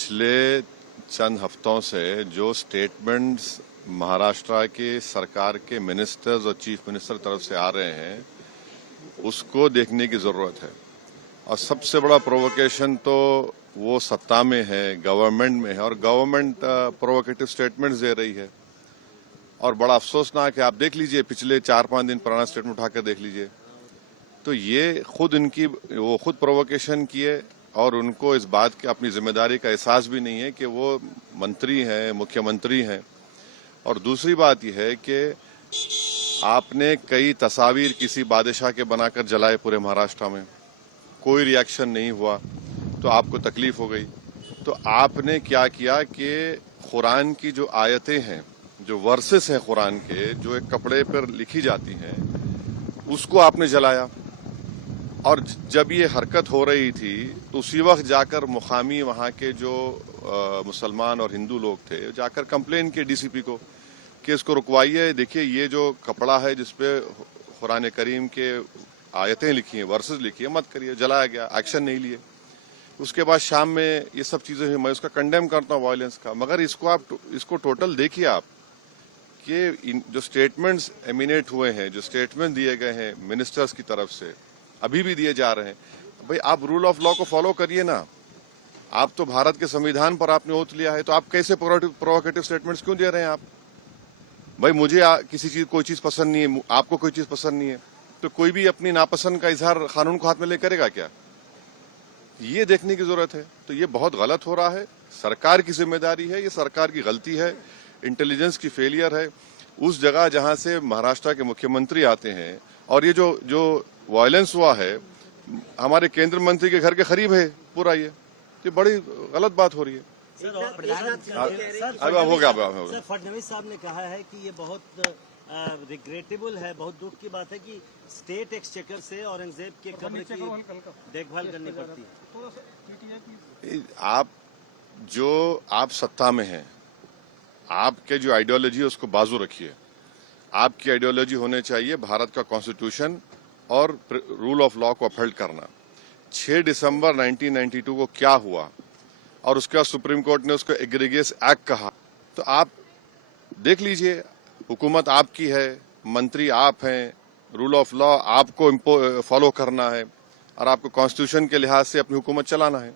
पिछले चंद हफ्तों से जो स्टेटमेंट्स महाराष्ट्र के सरकार के मिनिस्टर्स और चीफ मिनिस्टर तरफ से आ रहे हैं उसको देखने की जरूरत है। और सबसे बड़ा प्रोवोकेशन तो वो सत्ता में है, गवर्नमेंट में है, और गवर्नमेंट प्रोवोकेटिव स्टेटमेंट्स दे रही है। और बड़ा अफसोसनाक है, आप देख लीजिए पिछले 4-5 दिन पुराना स्टेटमेंट उठाकर देख लीजिए, तो ये वो खुद प्रोवोकेशन किए और उनको इस बात की अपनी जिम्मेदारी का एहसास भी नहीं है कि वो मंत्री हैं, मुख्यमंत्री हैं। और दूसरी बात यह है कि आपने कई तस्वीर किसी बादशाह के बनाकर जलाए पूरे महाराष्ट्र में, कोई रिएक्शन नहीं हुआ, तो आपको तकलीफ हो गई। तो आपने क्या किया कि कुरान की जो आयतें हैं, जो वर्सेस हैं कुरान के, जो एक कपड़े पर लिखी जाती हैं, उसको आपने जलाया। और जब ये हरकत हो रही थी तो उसी वक्त जाकर मुकामी वहाँ के जो मुसलमान और हिंदू लोग थे जाकर कंप्लेन किए डीसीपी को कि इसको रुकवाइए, देखिए ये जो कपड़ा है जिसपे कुरान करीम के आयतें लिखी हैं, वर्सेस लिखी है, मत करिए। जलाया गया, एक्शन नहीं लिए। उसके बाद शाम में ये सब चीजें हुई। मैं उसका कंडेम करता हूँ वायलेंस का, मगर इसको टोटल देखिए आप कि जो स्टेटमेंट्स एमिनेट हुए हैं, जो स्टेटमेंट दिए गए हैं मिनिस्टर्स की तरफ से, अभी भी दिए जा रहे हैं, भाई आप रूल ऑफ लॉ को फॉलो करिए ना। आप तो भारत के संविधान पर आपने ओथ लिया है, तो आप कैसे प्रोवोकेटिव स्टेटमेंट्स क्यों दे रहे हैं आप? भाई मुझे किसी चीज कोई चीज पसंद नहीं है, आपको कोई चीज पसंद नहीं है, तो कोई भी अपनी नापसंद का इजहार कानून को हाथ में ले करेगा क्या? ये देखने की जरूरत है। तो ये बहुत गलत हो रहा है, सरकार की जिम्मेदारी है, ये सरकार की गलती है, इंटेलिजेंस की फेलियर है। उस जगह जहां से महाराष्ट्र के मुख्यमंत्री आते हैं, और ये जो वायलेंस हुआ है हमारे केंद्र मंत्री के घर के करीब है पूरा, ये बड़ी गलत बात हो रही है। अब हो गया। सर, फडणवीस साहब ने कहा है कि ये बहुत रिग्रेटेबल है, बहुत दुख की बात है कि स्टेट एक्सचेकर से औरंगजेब के कब्र की देखभाल करनी पड़ती है। आप सत्ता में हैं, आपके जो आइडियोलॉजी है उसको बाजू रखिए। आपकी आइडियोलॉजी होने चाहिए भारत का कॉन्स्टिट्यूशन और रूल ऑफ लॉ को अपहोल्ड करना। 6 दिसंबर 1992 को क्या हुआ और उसके बाद सुप्रीम कोर्ट ने उसको एग्रीगियस एक्ट कहा, तो आप देख लीजिए, हुकूमत आपकी है, मंत्री आप हैं, रूल ऑफ लॉ आपको फॉलो करना है और आपको कॉन्स्टिट्यूशन के लिहाज से अपनी हुकूमत चलाना है।